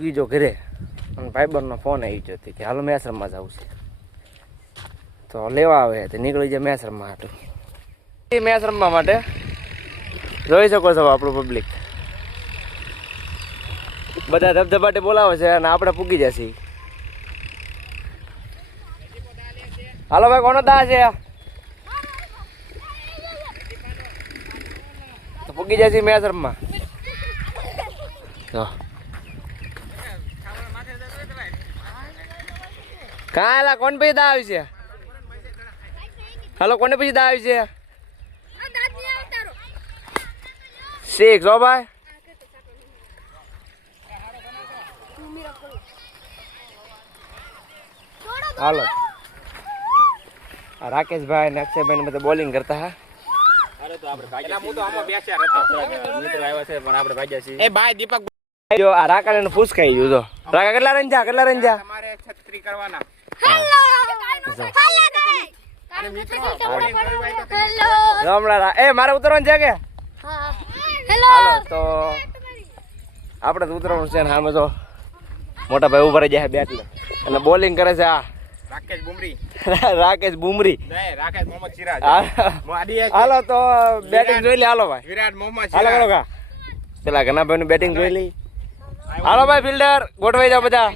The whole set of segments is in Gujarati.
બીજો ઘરે અને ભાઈબંધનો ફોન આવી ગયો કે હાલો મેચ રમવા જવું છે તો લેવા આવે તો નીકળી જાય મેચ રમવા માટે. મેચ રમવા માટે જોઈ શકો છો આપણું પબ્લિક બધા ધબધબાટે બોલાવે છે અને આપણે પૂગી જશે. હાલો ભાઈ કોનો દા છે તો પૂગી જશે મેચ રમવા. કાં એલા કોણ પછી દા આવી છે? હાલો કોને પછી દા આવી છે? શીખ જો ભાઈ. હાલો રાકેશભાઈ ને અક્ષયભાઈ ને બધા બોલિંગ કરતા હા. અરે તો આપણે ભાગ્યા હું તો આમાં બેસ્યા રહેતો મિત્રો આવ્યા છે પણ આપણે ભાગ્યા છીએ. એ ભાઈ દીપક જો આ રાકા ને ફૂસ ખાઈ ગયું. તો રાકા કેટલા રન જા તમારે 36 કરવાના. એ મારે ઉતરવાનું છે કે? હાલો તો આપણે તો ઉતરવાનું છે ને હામે તો મોટા ભાઈ ઉભા રહી જાય બેટ લે અને બોલિંગ કરે છે આ રાકેશ બુમરી રાકેશ મોહમ્મદ સિરાજ. હાલો તો બેટિંગ જોઈ લે. હાલો ભાઈ વિરાટ મોહમ્મદ સિરાજ. હાલો કા પેલા ઘનાભાઈ નું બેટિંગ જોઈ લઈ. હાલો ભાઈ ફિલ્ડર ગોઠવાઈ જાવ બધા.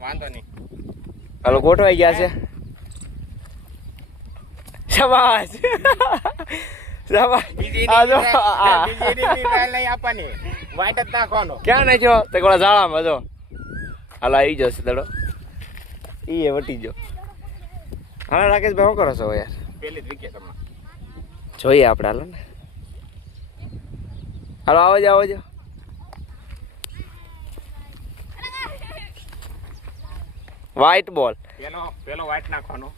વાંધો નહીં. હાલો ગોઠવાઈ ગયા છે. શાબાશ ક્યાં નાખ્યો તે કોલા ઝાડામાં જો. હાલો આવી જશે દડો એ વટી ગયો. હા રાકેશભાઈ શું કરો છો યાર? પેલી જ વિકેટ જોઈએ આપણે. હાલો ને હાલો આવજો. વ્હાઈટ બોલ પેલો વ્હાઈટ નાખવાનો.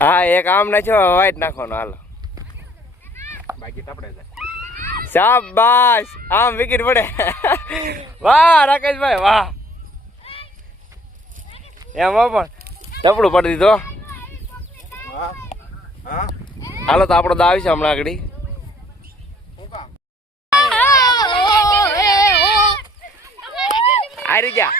હા એક આમ નાખ્યો વ્હાઈટ નાખવાનો. હાલો બાકી તપડે જાય. શાબાશ આમ વિકેટ પડે. વાહ રાકેશભાઈ વાહ. એમાં પણ ટપડું પડી દીધો. હાલો તો આપણો દા આવશે હમણાં આગળ. હારી જા.